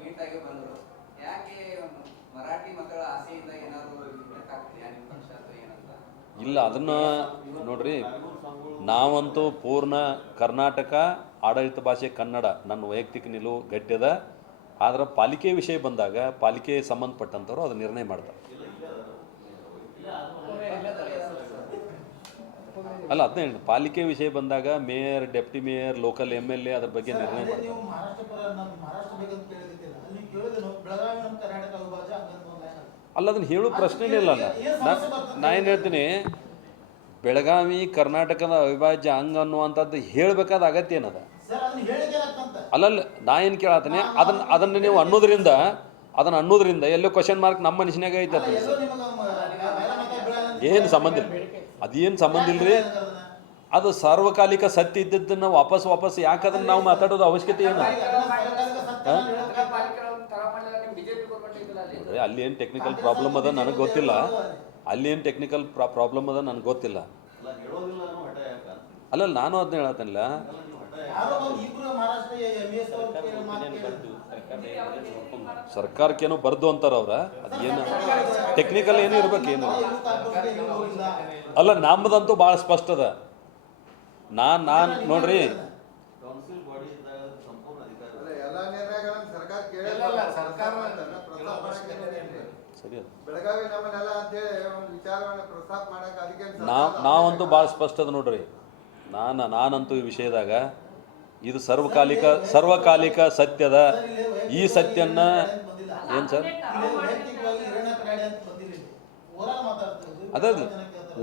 Meet ಆಗಿ ಬಂದರು. ಯಾಕೆ ಮರಾಠಿ ಮಕ್ಕಳ ಆಸೆಯಿಂದ ಏನಾದರೂ ಆಗ್ತಿದೆಯಾ ನಿಮ್ಮ ಪಕ್ಷ ಅಥವಾ ಏನಂತ? ಇಲ್ಲ, ಅದನ್ನು ನೋಡ್ರಿ, ನಾವಂತೂ ಪೂರ್ಣ ಕರ್ನಾಟಕ ಆಡಳಿತ ಭಾಷೆ ಕನ್ನಡ. ನನ್ನ ವೈಯಕ್ತಿಕ ನಿಲುವು ಗಟ್ಟಿಯದ. ಆದ್ರೆ ಪಾಲಿಕೆ ವಿಷಯ ಬಂದಾಗ ಪಾಲಿಕೆ ಸಂಬಂಧಪಟ್ಟಂಥವ್ರು ಅದು ನಿರ್ಣಯ ಮಾಡ್ತಾರೆ. ಅಲ್ಲ, ಅದನ್ನೇ ಹೇಳಿ, ಪಾಲಿಕೆ ವಿಷಯ ಬಂದಾಗ mayor, deputy mayor, local MLA ಅದ್ರ ಬಗ್ಗೆ ನಿರ್ಣಯ ಮಾಡ್ತಾರೆ. ಅಲ್ಲ, ಅದನ್ನು ಹೇಳೋ ಪ್ರಶ್ನೆನೇ ಇಲ್ಲ. ನಾ ಏನು ಹೇಳ್ತೀನಿ, ಬೆಳಗಾವಿ ಕರ್ನಾಟಕದ ಅವಿಭಾಜ್ಯ ಅಂಗ ಅನ್ನುವಂಥದ್ದು ಹೇಳಬೇಕಾದ ಅಗತ್ಯ ಏನದ? ಅಲ್ಲಲ್ಲ, ನಾ ಏನು ಕೇಳತ್ತೀನಿ, ಅದನ್ನು ನೀವು ಅನ್ನೋದ್ರಿಂದ ಎಲ್ಲೋ ಕ್ವಶನ್ ಮಾರ್ಕ್ ನಮ್ಮ ಮನುಷ್ಯನಾಗ ಐತೆ. ಅದು ಏನು ಸಂಬಂಧ ಇಲ್ಲ, ಅದೇನು ಸಂಬಂಧ ಇಲ್ಲರಿ. ಅದು ಸಾರ್ವಕಾಲಿಕ ಸತ್ಯ ಇದ್ದದ್ದನ್ನು ವಾಪಸ್ ಯಾಕೆ ಅದನ್ನು ನಾವು ಮಾತಾಡೋದು ಅವಶ್ಯಕತೆ ಏನು? ಅಲ್ಲಿ ಏನು ಟೆಕ್ನಿಕಲ್ ಪ್ರಾಬ್ಲಮ್ ಅದ ನನಗೆ ಗೊತ್ತಿಲ್ಲ. ಅಲ್ಲಲ್ಲ, ನಾನು ಅದನ್ನ ಹೇಳತ್ತೇನಿಲ್ಲ. ಸರ್ಕಾರಕ್ಕೇನೋ ಬರ್ದು ಅಂತಾರ ಅವ್ರ, ಅದೇನು ಟೆಕ್ನಿಕಲ್ ಏನು ಇರ್ಬೇಕೇನು? ಅಲ್ಲ, ನಮ್ಮದಂತೂ ಭಾಳ ಸ್ಪಷ್ಟ ಅದ. ನಾನು ನೋಡ್ರಿ, ಸರಿ, ನಾವಂತೂ ಭಾಳ ಸ್ಪಷ್ಟ ಅದ ನೋಡ್ರಿ. ನಾನಂತೂ ಈ ವಿಷಯದಾಗ ಇದು ಸರ್ವಕಾಲಿಕ ಸತ್ಯದ. ಈ ಸತ್ಯನ್ನ ಏನು ಸರ್, ಅದ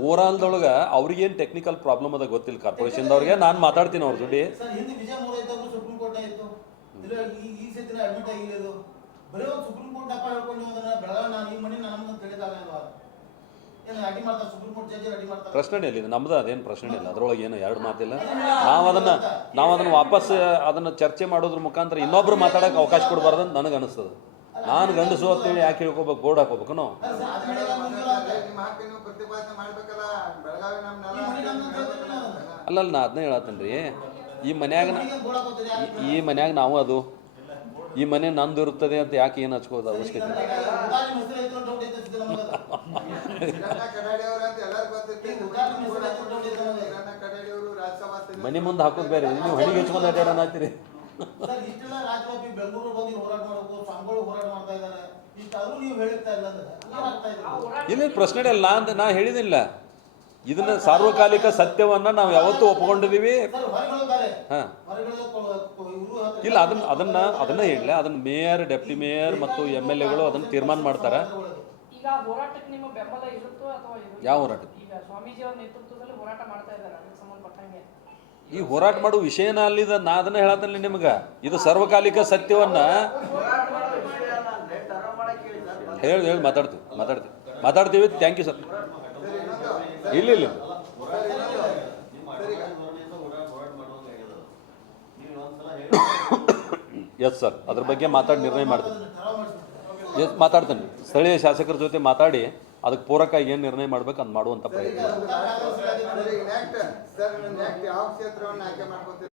ಓವರಾಲ್ದೊಳಗೆ ಅವ್ರಿಗೇನು ಟೆಕ್ನಿಕಲ್ ಪ್ರಾಬ್ಲಮ್ ಅದ ಗೊತ್ತಿಲ್ಲ. ಕಾರ್ಪೊರೇಷನ್ದವ್ರಿಗೆ ನಾನು ಮಾತಾಡ್ತೀನಿ ಅವ್ರ ಜೊತೆ. ಪ್ರಶ್ನೆ ಇಲ್ಲ, ಇದು ನಮ್ದು, ಅದೇನು ಪ್ರಶ್ನೆ ಇಲ್ಲ. ಅದ್ರೊಳಗೆ ಏನು ಎರಡು ಮಾತಿಲ್ಲ. ನಾವು ಅದನ್ನು ವಾಪಸ್ ಚರ್ಚೆ ಮಾಡೋದ್ರ ಮುಖಾಂತರ ಇನ್ನೊಬ್ರು ಮಾತಾಡೋಕೆ ಅವಕಾಶ ಕೊಡಬಾರ್ದು ಅಂತ ನನಗೆ ಅನಿಸ್ತದೆ. ನಾನು ಗಂಡಸು ಅಂತೇಳಿ ಯಾಕೆ ಹೇಳ್ಕೋಬೇಕು, ಬೋರ್ಡ್ ಹಾಕೋಬೇಕು ನಾವು? ಅಲ್ಲಲ್ಲ, ನಾ ಅದನ್ನ ಹೇಳತ್ತೇನೆ ರೀ. ಈ ಮನ್ಯಾಗ ನಾವು ಅದು ಈ ಮನೆ ನಂದು ಇರುತ್ತದೆ ಅಂತ ಯಾಕೆ ಏನು ಹಚ್ಕೋದು ಅವಶ್ಯಕತೆ? ಮನೆ ಮುಂದೆ ಹಾಕೋದು ಬೇರೆ, ನೀವು ಹಣಿಗೆ ಹಚ್ಕೊಂಡು ಅಡ್ಡಾಡೋಣ ಅಂತೀರಿ. ಇಲ್ಲ, ಪ್ರಶ್ನೆ ಇಲ್ಲ. ನಾ ಹೇಳಿದಿಲ್ಲ, ಇದನ್ನ ಸಾರ್ವಕಾಲಿಕ ಸತ್ಯವನ್ನ ನಾವು ಯಾವತ್ತೂ ಒಪ್ಪಿಕೊಂಡಿದೀವಿ. ಇಲ್ಲ, ಅದನ್ನ ಹೇಳಿಲ್ಲ. ಅದನ್ನ ಮೇಯರ್, ಡೆಪ್ಟಿ ಮೇಯರ್ ಮತ್ತು MLAಗಳು ಅದನ್ನ ತೀರ್ಮಾನ ಮಾಡ್ತಾರೆ. ಯಾವ ಹೋರಾಟ? ಈ ಹೋರಾಟ ಮಾಡೋ ವಿಷಯನ ಅಲ್ಲಿದ. ನಾ ಅದನ್ನ ಹೇಳತ್ತಲ್ಲ ನಿಮ್ಗೆ, ಇದು ಸರ್ವಕಾಲಿಕ ಸತ್ಯವನ್ನ ಹೇಳಿ ಮಾತಾಡ್ತೀವಿ. Thank you sir. ಇಲ್ಲ, ಎಸ್ ಸರ್, ಅದ್ರ ಬಗ್ಗೆ ನಿರ್ಣಯ ಮಾಡ್ತೀನಿ. ಮಾತಾಡ್ತೇನೆ. ಸ್ಥಳೀಯ ಶಾಸಕರ ಜೊತೆ ಮಾತಾಡಿ ಅದಕ್ಕೆ ಪೂರಕ ಏನು ನಿರ್ಣಯ ಮಾಡ್ಬೇಕು ಅದು ಮಾಡುವಂಥ ಪ್ರಯತ್ನ.